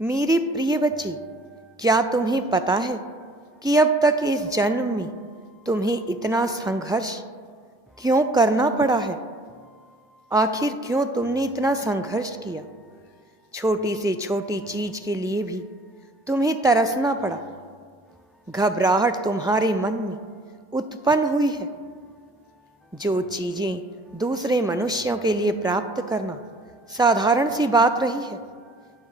मेरे प्रिय बच्चे, क्या तुम्हें पता है कि अब तक इस जन्म में तुम्हें इतना संघर्ष क्यों करना पड़ा है? आखिर क्यों तुमने इतना संघर्ष किया? छोटी से छोटी चीज के लिए भी तुम्हें तरसना पड़ा। घबराहट तुम्हारे मन में उत्पन्न हुई है। जो चीजें दूसरे मनुष्यों के लिए प्राप्त करना साधारण सी बात रही है,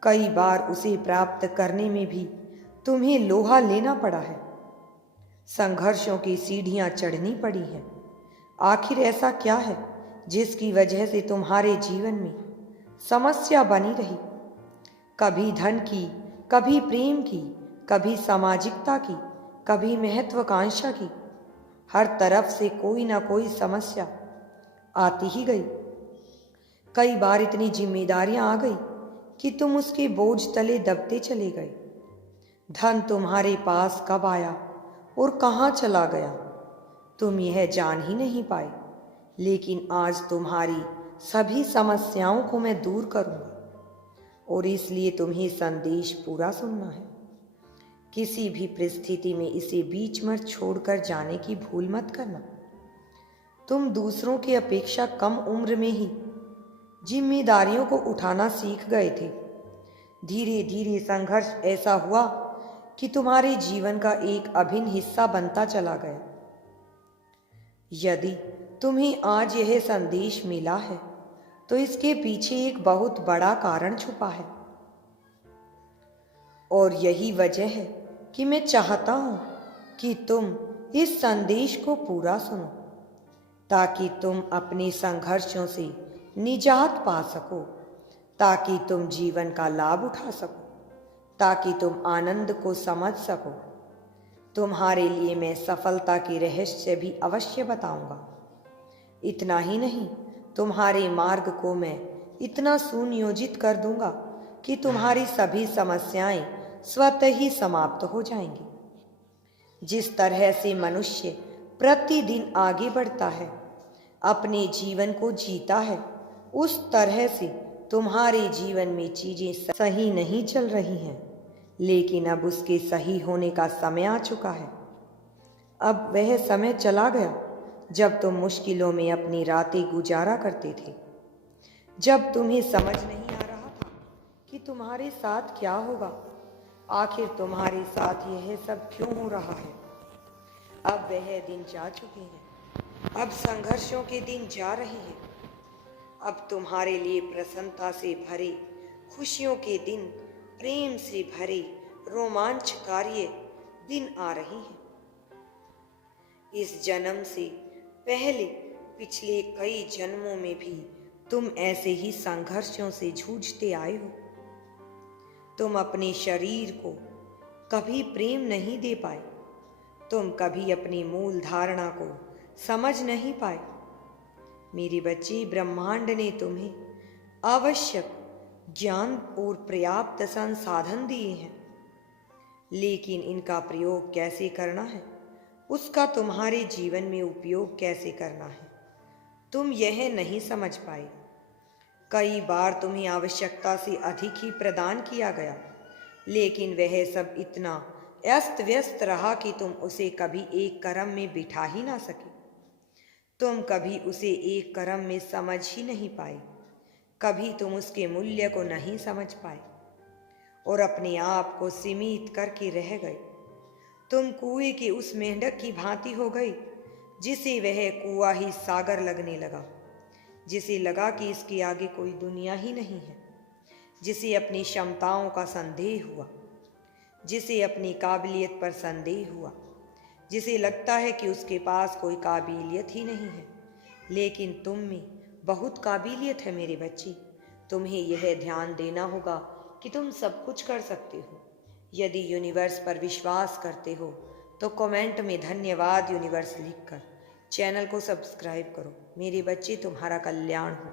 कई बार उसे प्राप्त करने में भी तुम्हें लोहा लेना पड़ा है। संघर्षों की सीढ़ियां चढ़नी पड़ी हैं। आखिर ऐसा क्या है जिसकी वजह से तुम्हारे जीवन में समस्या बनी रही? कभी धन की, कभी प्रेम की, कभी सामाजिकता की, कभी महत्वाकांक्षा की। हर तरफ से कोई ना कोई समस्या आती ही गई। कई बार इतनी जिम्मेदारियां आ गई कि तुम उसके बोझ तले दबते चले गए। धन तुम्हारे पास कब आया और कहाँ चला गया, तुम यह जान ही नहीं पाए। लेकिन आज तुम्हारी सभी समस्याओं को मैं दूर करूंगा, और इसलिए तुम्हें संदेश पूरा सुनना है। किसी भी परिस्थिति में इसे बीच में छोड़कर जाने की भूल मत करना। तुम दूसरों की अपेक्षा कम उम्र में ही जिम्मेदारियों को उठाना सीख गए थे। धीरे धीरे संघर्ष ऐसा हुआ कि तुम्हारे जीवन का एक अभिन्न हिस्सा बनता चला गया। यदि तुम्हें आज यह संदेश मिला है तो इसके पीछे एक बहुत बड़ा कारण छुपा है, और यही वजह है कि मैं चाहता हूं कि तुम इस संदेश को पूरा सुनो, ताकि तुम अपने संघर्षों से निजात पा सको, ताकि तुम जीवन का लाभ उठा सको, ताकि तुम आनंद को समझ सको। तुम्हारे लिए मैं सफलता के रहस्य भी अवश्य बताऊंगा। इतना ही नहीं, तुम्हारे मार्ग को मैं इतना सुनियोजित कर दूंगा कि तुम्हारी सभी समस्याएं स्वतः ही समाप्त हो जाएंगी। जिस तरह से मनुष्य प्रतिदिन आगे बढ़ता है, अपने जीवन को जीता है, उस तरह से तुम्हारे जीवन में चीजें सही नहीं चल रही हैं, लेकिन अब उसके सही होने का समय आ चुका है। अब वह समय चला गया जब तुम मुश्किलों में अपनी रातें गुजारा करते थे, जब तुम्हें समझ नहीं आ रहा था कि तुम्हारे साथ क्या होगा, आखिर तुम्हारे साथ यह सब क्यों हो रहा है। अब वह दिन जा चुके हैं। अब संघर्षों के दिन जा रहे हैं। अब तुम्हारे लिए प्रसन्नता से भरे खुशियों के दिन, प्रेम से भरे रोमांचकारी दिन आ रहे हैं। इस जन्म से पहले पिछले कई जन्मों में भी तुम ऐसे ही संघर्षों से जूझते आए हो। तुम अपने शरीर को कभी प्रेम नहीं दे पाए। तुम कभी अपनी मूल धारणा को समझ नहीं पाए। मेरे बच्चे, ब्रह्मांड ने तुम्हें आवश्यक ज्ञान और पर्याप्त संसाधन दिए हैं, लेकिन इनका प्रयोग कैसे करना है, उसका तुम्हारे जीवन में उपयोग कैसे करना है, तुम यह नहीं समझ पाए। कई बार तुम्हें आवश्यकता से अधिक ही प्रदान किया गया, लेकिन वह सब इतना अस्त व्यस्त रहा कि तुम उसे कभी एक करम में बिठा ही ना सके। तुम कभी उसे एक करम में समझ ही नहीं पाए। कभी तुम उसके मूल्य को नहीं समझ पाए और अपने आप को सीमित करके रह गए। तुम कुएं की उस मेंढक की भांति हो गई जिसे वह कुआं ही सागर लगने लगा, जिसे लगा कि इसके आगे कोई दुनिया ही नहीं है, जिसे अपनी क्षमताओं का संदेह हुआ, जिसे अपनी काबिलियत पर संदेह हुआ, जिसे लगता है कि उसके पास कोई काबिलियत ही नहीं है। लेकिन तुम में बहुत काबिलियत है मेरे बच्चे। तुम्हें यह ध्यान देना होगा कि तुम सब कुछ कर सकते हो। यदि यूनिवर्स पर विश्वास करते हो तो कमेंट में धन्यवाद यूनिवर्स लिखकर चैनल को सब्सक्राइब करो। मेरे बच्चे, तुम्हारा कल्याण हो।